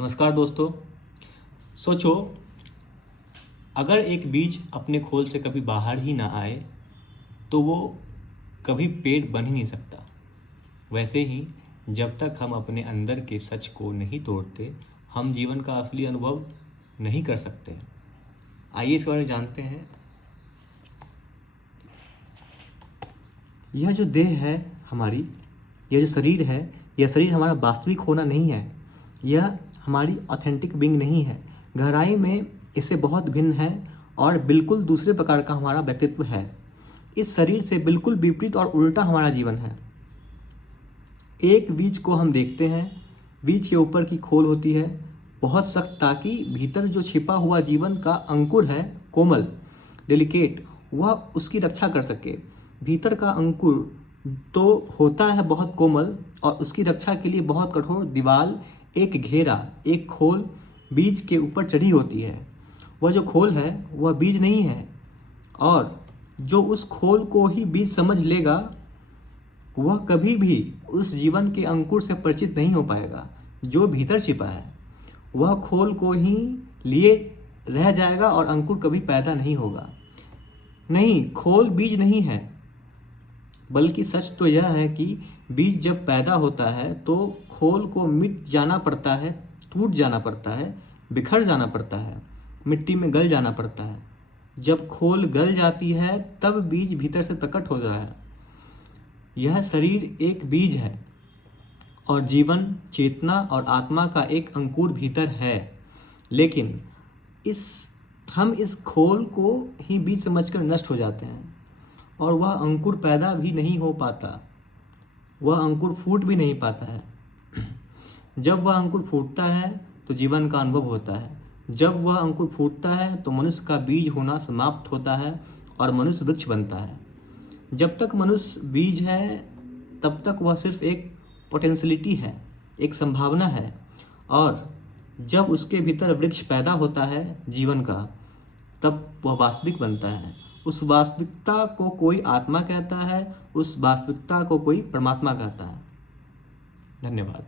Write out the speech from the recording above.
नमस्कार दोस्तों। सोचो, अगर एक बीज अपने खोल से कभी बाहर ही ना आए तो वो कभी पेड़ बन ही नहीं सकता। वैसे ही जब तक हम अपने अंदर के सच को नहीं तोड़ते, हम जीवन का असली अनुभव नहीं कर सकते। आइए इस बारे में जानते हैं। यह जो देह है हमारी, यह जो शरीर है, यह शरीर हमारा वास्तविक होना नहीं है। यह हमारी ऑथेंटिक बीइंग नहीं है। गहराई में इससे बहुत भिन्न है और बिल्कुल दूसरे प्रकार का हमारा व्यक्तित्व है। इस शरीर से बिल्कुल विपरीत और उल्टा हमारा जीवन है। एक बीज को हम देखते हैं, बीज के ऊपर की खोल होती है बहुत सख्त, ताकि भीतर जो छिपा हुआ जीवन का अंकुर है, कोमल, डेलिकेट, वह उसकी रक्षा कर सके। भीतर का अंकुर तो होता है बहुत कोमल और उसकी रक्षा के लिए बहुत कठोर दीवार, एक घेरा, एक खोल बीज के ऊपर चढ़ी होती है। वह जो खोल है वह बीज नहीं है, और जो उस खोल को ही बीज समझ लेगा वह कभी भी उस जीवन के अंकुर से परिचित नहीं हो पाएगा जो भीतर छिपा है। वह खोल को ही लिए रह जाएगा और अंकुर कभी पैदा नहीं होगा। नहीं, खोल बीज नहीं है, बल्कि सच तो यह है कि बीज जब पैदा होता है तो खोल को मिट जाना पड़ता है, टूट जाना पड़ता है, बिखर जाना पड़ता है, मिट्टी में गल जाना पड़ता है। जब खोल गल जाती है तब बीज भीतर से प्रकट होता है। यह शरीर एक बीज है और जीवन, चेतना और आत्मा का एक अंकुर भीतर है। लेकिन हम इस खोल को ही बीज समझकर नष्ट हो जाते हैं और वह अंकुर पैदा भी नहीं हो पाता, वह अंकुर फूट भी नहीं पाता है। जब वह अंकुर फूटता है तो जीवन का अनुभव होता है। जब वह अंकुर फूटता है तो मनुष्य का बीज होना समाप्त होता है और मनुष्य वृक्ष बनता है। जब तक मनुष्य बीज है तब तक वह सिर्फ एक पोटेंशियलिटी है, एक संभावना है, और जब उसके भीतर वृक्ष पैदा होता है जीवन का, तब वह वास्तविक बनता है। उस वास्तविकता को कोई आत्मा कहता है, उस वास्तविकता को कोई परमात्मा कहता है। धन्यवाद।